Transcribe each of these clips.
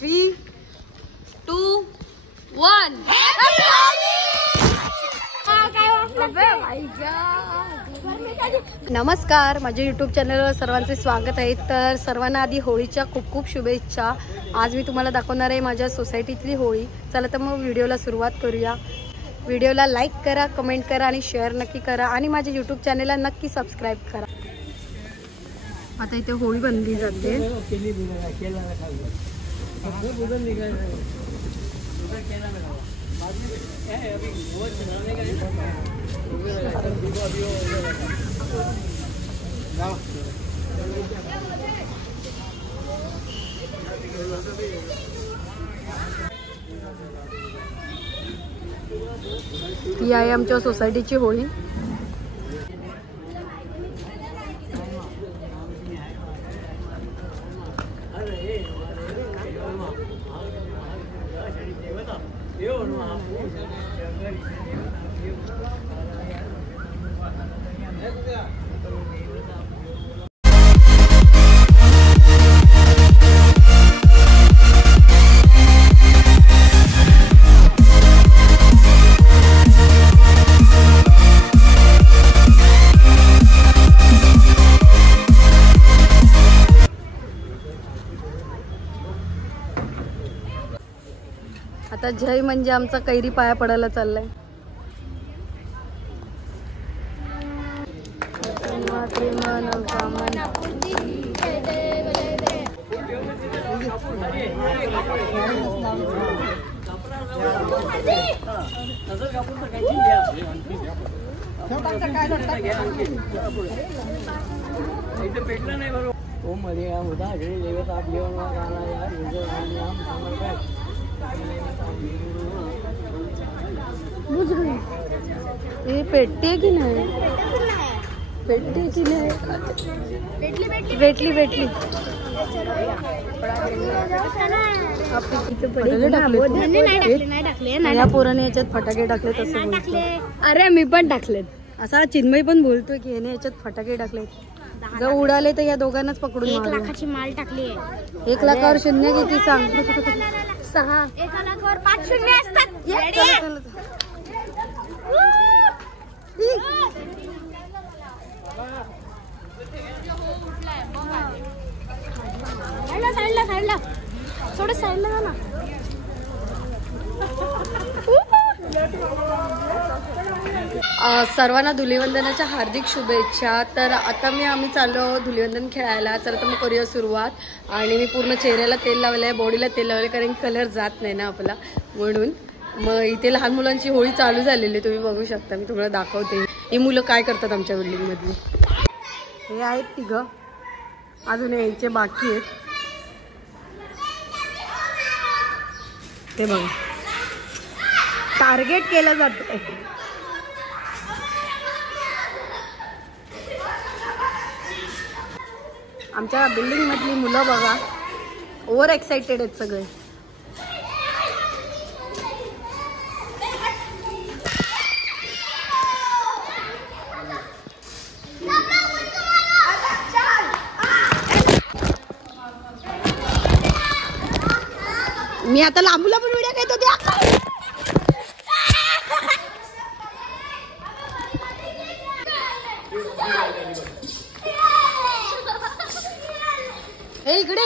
3, 2, 1. नमस्कार, माझ्या यूट्यूब चॅनलवर सर्वांचे स्वागत आहे। तर सर्वांना आधी होळीच्या खूप खूप शुभेच्छा। आज मी तुम्हाला दाखवणार आहे माझ्या सोसायटीतली होळी। चला तर मग व्हिडिओला सुरुवात करूया। व्हिडिओला लाईक करा, कमेंट करा आणि शेअर नक्की करा आणि माझ्या यूट्यूब चॅनलला नक्की सबस्क्राईब करा। आता इथे होळी बनली जाते। ही आहे आमच्या सोसायटीची होळी। आता जय म्हणजे आमचा कैरी पाया पडायला चाललाय। ये पेटते की नाही? पेटते की नाही? भेटली या पोराने याच्यात फटाके टाकले तसं बोलतो। अरे मी पण टाकलेत असा चिन्मय पण बोलतोय की याने याच्यात फटाके टाकले। जर उडाले तर या दोघांनाच पकडून 1 लाखाची माल टाकली आहे। 1 लाखावर शून्य किती सांग? 6। 1 लाखावर 5 शून्य असतात। साईडला थोडं साईडला जा ना। सर्वांना धुलीवंदनाच्या हार्दिक शुभेच्छा। तर आता आम्ही चाललो धुलीवंदन खेळायला। चला तर मग करूया सुरुवात। आणि मी पूर्ण चेहऱ्याला तेल लावलं आहे, बॉडीला तेल लावलं कारण कलर जात नाही ना आपला, म्हणून। मग इथे लहान मुलांची होळी चालू झालेली तुम्ही बघू शकता। मी तुम्हाला दाखवते ही मुलं काय करतात आमच्या बिल्डिंगमधली। हे आहेत 3, अजून यायचे बाकी आहेत। ते बघा टार्गेट केलं जातं। आमच्या बिल्डिंग मधली मुलं बघा ओव्हर एक्साइटेड आहेत सगळे। मी आता लांबूला पण व्हिडिओ घेत होते। इकडे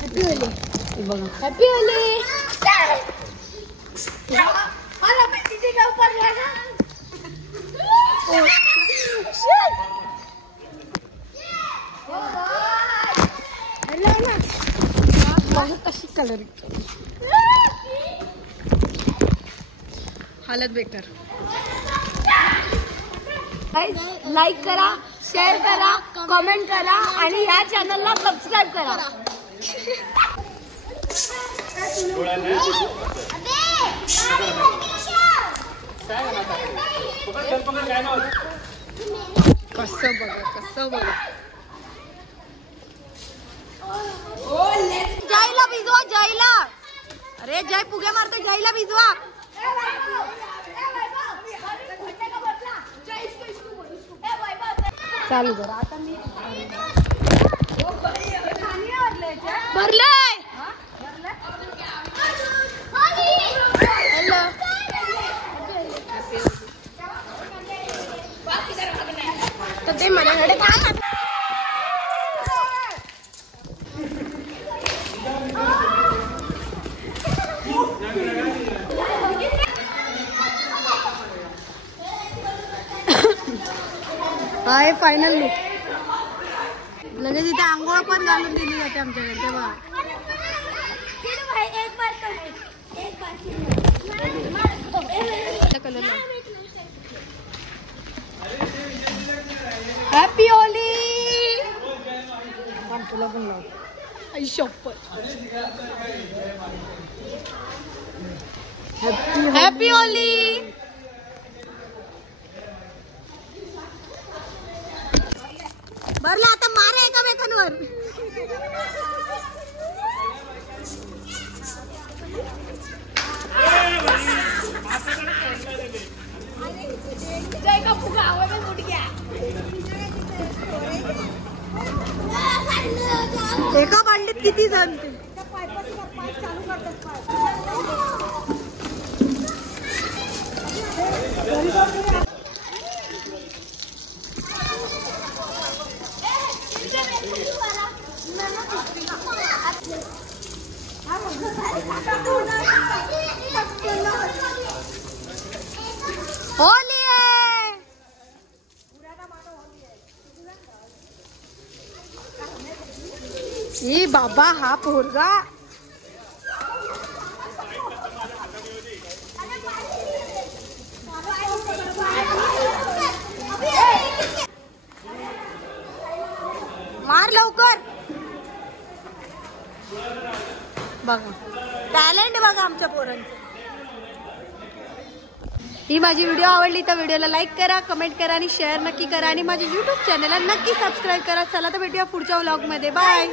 हॅपी होली बघा, हॅपी होली। कशी कलर हालत बेकार। लाईक करा, शेअर करा, कमेंट करा आणि या चॅनलला सबस्क्राईब करा। कसं बघा जयला भिजवा, जयला। अरे जय फुगे मारतो, जयला भिजवा। चालू करा आता। मी भरले फायनल लुक. लगेच इथे आंघोळ पण घालून दिली जाते आमच्याकडे. ते बघा कलर. Happy Holy. तुला पण लाव. आई शपथ. Happy Holy. भरला आता मारा एकामेकांवर. एका बांडीत किती जण. होली आहे. ई बाबा हा पोरगा. मार लवकर. बघा टॅलेंट बघा आमच्या पोरांचं. ही माझी व्हिडिओ आवडली तर व्हिडिओला लाईक करा, कमेंट करा आणि शेअर नक्की करा आणि माझ्या YouTube चॅनलला नक्की सबस्क्राईब करा. चला तर भेटूया पुढच्या व्लॉगमध्ये. बाय.